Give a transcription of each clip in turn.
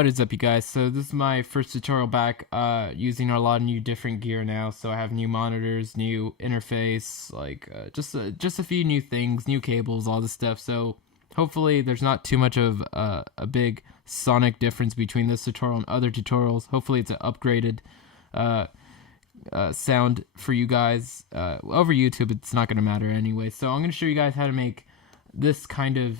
What is up, you guys? So this is my first tutorial back using a lot of new different gear now. So I have new monitors, new interface, like just a few new things, new cables, all this stuff. So hopefully there's not too much of a big sonic difference between this tutorial and other tutorials. Hopefully it's an upgraded sound for you guys. Over YouTube it's not going to matter anyway. So I'm going to show you guys how to make this kind of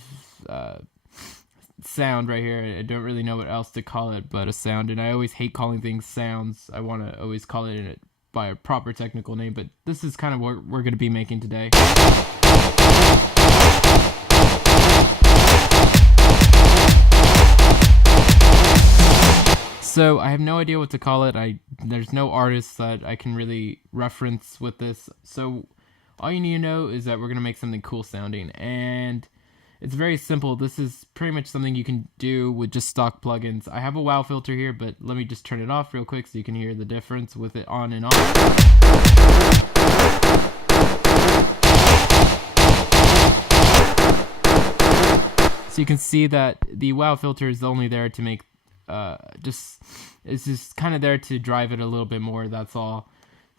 sound right here. I don't really know what else to call it but a sound, and I always hate calling things sounds. I want to always call it by a proper technical name, but this is kind of what we're going to be making today. So I have no idea what to call it. There's no artist that I can really reference with this, so all you need to know is that we're going to make something cool sounding, and it's very simple. This is pretty much something you can do with just stock plugins. I have a wow filter here, but let me just turn it off real quick so you can hear the difference with it on and off. So you can see that the wow filter is only there to make, it's just kind of there to drive it a little bit more, that's all.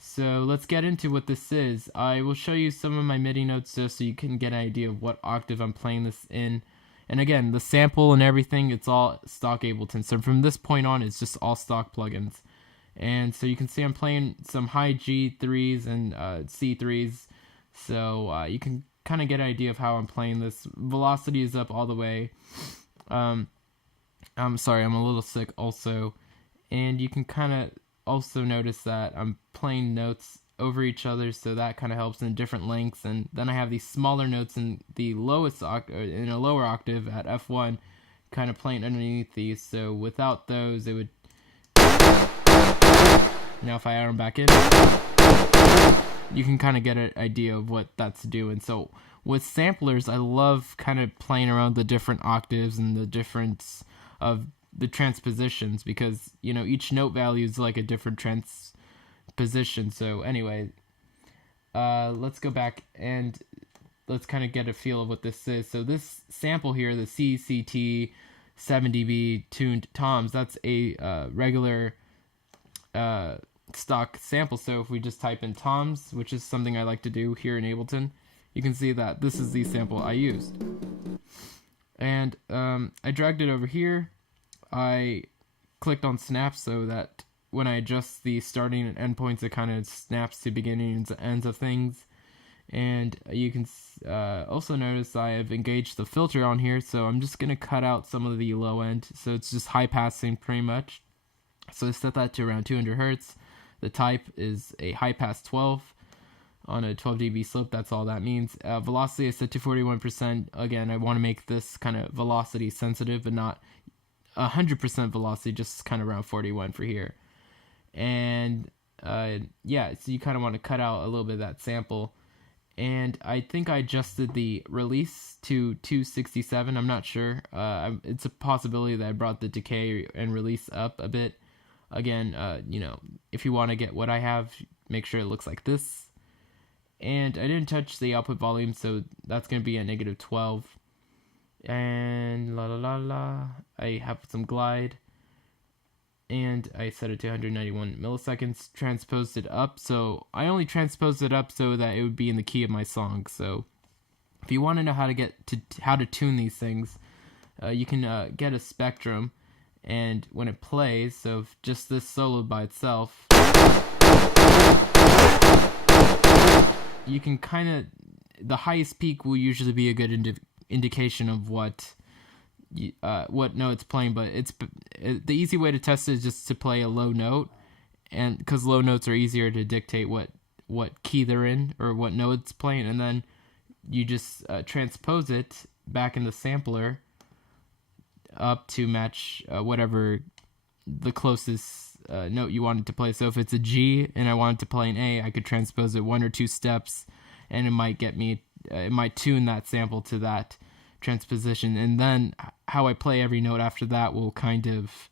So let's get into what this is. I will show you some of my MIDI notes just so you can get an idea of what octave I'm playing this in. And again, the sample and everything, it's all stock Ableton. So from this point on, it's just all stock plugins. And so you can see I'm playing some high G3s and C3s. So you can kind of get an idea of how I'm playing this. Velocity is up all the way. I'm sorry, I'm a little sick also. And you can kind of also notice that I'm playing notes over each other, so that kind of helps in different lengths. And then I have these smaller notes in the lowest in a lower octave at F1, kind of playing underneath these. So without those, it would. Now if I add them back in, you can kind of get an idea of what that's doing. So with samplers, I love kind of playing around the different octaves and the difference of the transpositions, because you know each note value is like a different transposition. So anyway, let's go back and let's kind of get a feel of what this is. So this sample here, the CCT 7dB tuned toms, that's a regular stock sample. So if we just type in toms, which is something I like to do here in Ableton, you can see that this is the sample I used, and I dragged it over here. I clicked on snap so that when I adjust the starting and end points, it kind of snaps to beginnings and ends of things. And you can also notice I have engaged the filter on here, so I'm just going to cut out some of the low end. So it's just high passing pretty much. So I set that to around 200 Hertz. The type is a high pass 12 on a 12 dB slope. That's all that means. Velocity is set to 41%. Again, I want to make this kind of velocity sensitive, but not 100% velocity, just kind of around 41 for here. And yeah, so you kind of want to cut out a little bit of that sample. And I think I adjusted the release to 267. I'm not sure. It's a possibility that I brought the decay and release up a bit. Again, you know, if you want to get what I have, make sure it looks like this. And I didn't touch the output volume, so that's going to be at -12. And I have some glide, and I set it to 191 milliseconds, transposed it up. So I only transposed it up so that it would be in the key of my song. So if you want to know how to tune these things, you can get a spectrum, and when it plays, so just this solo by itself, you can kind of, the highest peak will usually be a good indication of what note it's playing. But the easy way to test it is just to play a low note, and because low notes are easier to dictate what key they're in or what note it's playing, and then you just transpose it back in the sampler up to match whatever the closest note you wanted to play. So if it's a G and I wanted to play an A, I could transpose it 1 or 2 steps, and it might get me it might tune that sample to that transposition. And then how I play every note after that will kind of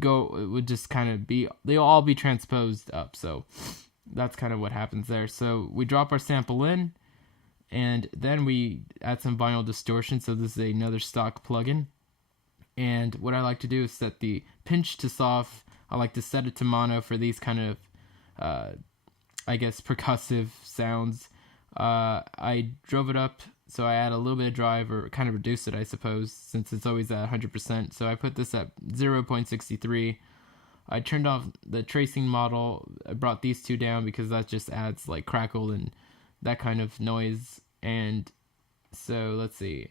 go, it would just kind of be, they'll all be transposed up. So that's kind of what happens there. So we drop our sample in, and then we add some vinyl distortion. So this is another stock plugin. And what I like to do is set the pinch to soft. I like to set it to mono for these kind of, I guess, percussive sounds. I drove it up, so I add a little bit of drive, or kind of reduce it, I suppose, since it's always at 100%. So I put this at 0.63. I turned off the tracing model. I brought these two down because that just adds like crackle and that kind of noise. And so let's see.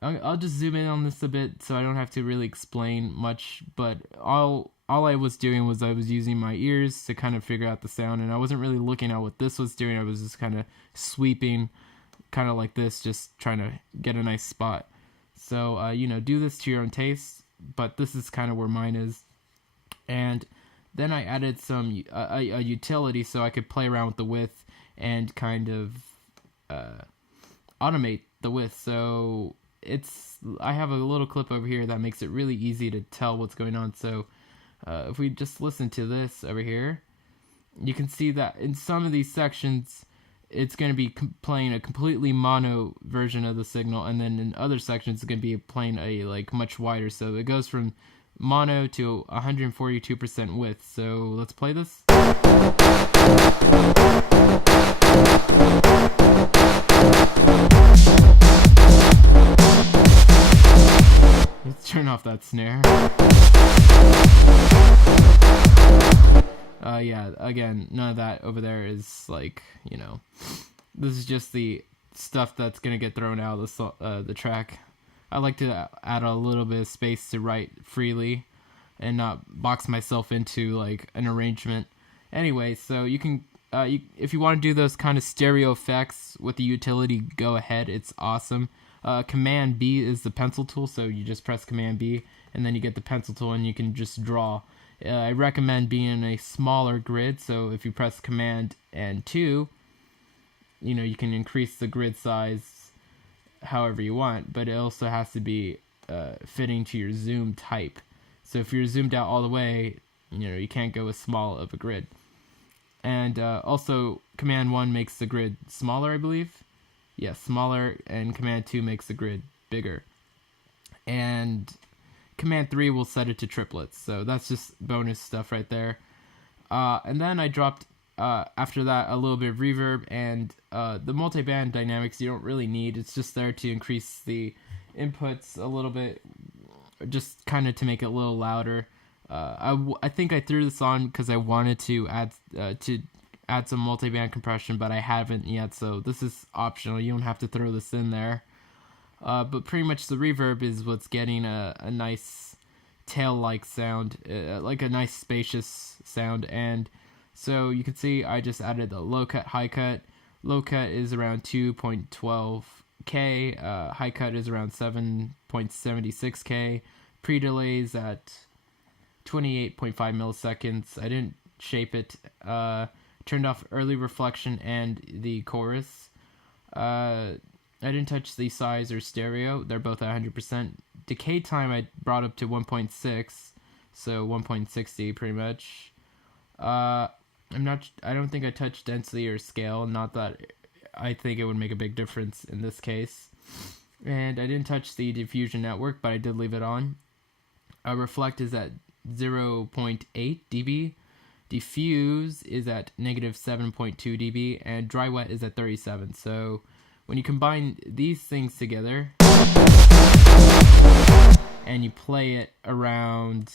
I'll just zoom in on this a bit so I don't have to really explain much, but all I was doing was I was using my ears to kind of figure out the sound, and I wasn't really looking at what this was doing. I was just kind of sweeping, kind of like this, just trying to get a nice spot. So, do this to your own taste, but this is kind of where mine is. And then I added some a utility so I could play around with the width and kind of automate the width. So I have a little clip over here that makes it really easy to tell what's going on. So if we just listen to this over here, you can see that in some of these sections it's going to be playing a completely mono version of the signal, and then in other sections it's going to be playing a much wider. So it goes from mono to 142% width. So let's play this. Let's turn off that snare. Yeah, again, none of that over there is this is just the stuff that's gonna get thrown out of the track. I like to add a little bit of space to write freely and not box myself into an arrangement. Anyway, so you can, if you want to do those kind of stereo effects with the utility, go ahead. It's awesome. Command B is the pencil tool, so you just press Command B, and then you get the pencil tool, and you can just draw. I recommend being in a smaller grid, so if you press Command and 2, you can increase the grid size however you want, but it also has to be fitting to your zoom type. So if you're zoomed out all the way, you can't go as small of a grid. And also, Command 1 makes the grid smaller, I believe. Yes, smaller, and Command 2 makes the grid bigger. And Command 3 will set it to triplets, so that's just bonus stuff right there. And then I dropped, after that, a little bit of reverb, and the multiband dynamics you don't really need. It's just there to increase the inputs a little bit, just kind of to make it a little louder. I think I threw this on because I wanted to add some multiband compression, but I haven't yet, so this is optional. You don't have to throw this in there. But pretty much the reverb is what's getting a nice tail-like sound, like a nice spacious sound. And so you can see I just added the low cut, high cut. Low cut is around 2.12K, high cut is around 7.76K, pre-delays at 28.5 milliseconds. I didn't shape it. Turned off early reflection and the chorus. I didn't touch the size or stereo. They're both at 100%. Decay time I brought up to 1.6, so 1.60 pretty much. I don't think I touched density or scale. Not that I think it would make a big difference in this case. And I didn't touch the diffusion network, but I did leave it on. Reflect is at 0.8 dB. Diffuse is at negative 7.2 dB, and dry wet is at 37. So when you combine these things together and you play it around,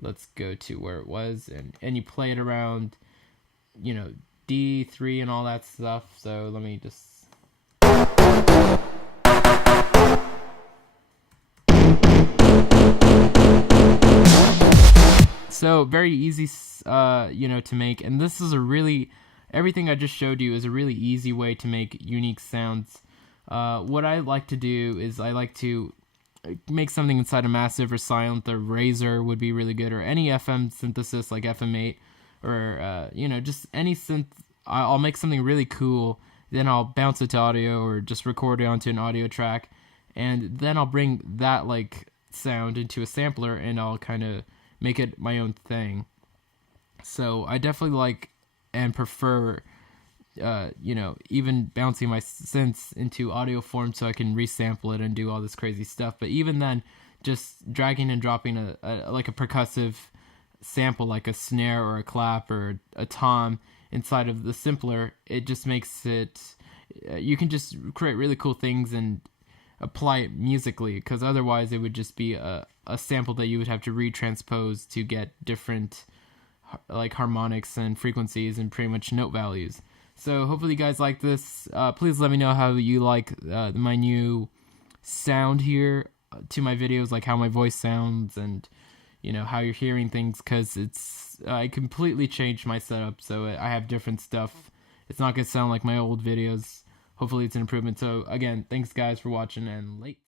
let's go to where it was, and you play it around, D3 and all that stuff. So let me just... So very easy, to make, and this is everything I just showed you is a really easy way to make unique sounds. What I like to do is I like to make something inside a Massive or Silent or Razor would be really good, or any FM synthesis like FM8, or just any synth. I'll make something really cool, then I'll bounce it to audio or just record it onto an audio track, and then I'll bring that sound into a sampler and I'll kind of make it my own thing. So I definitely like and prefer even bouncing my synths into audio form so I can resample it and do all this crazy stuff. But even then, just dragging and dropping a percussive sample like a snare or a clap or a tom inside of the simpler, it just makes it, you can just create really cool things and apply it musically, because otherwise it would just be a sample that you would have to retranspose to get different like harmonics and frequencies and pretty much note values. So hopefully you guys like this. Please let me know how you like my new sound here to my videos, like how my voice sounds and how you're hearing things, because I completely changed my setup, so I have different stuff. It's not gonna sound like my old videos. Hopefully it's an improvement. So again, thanks guys for watching, and late.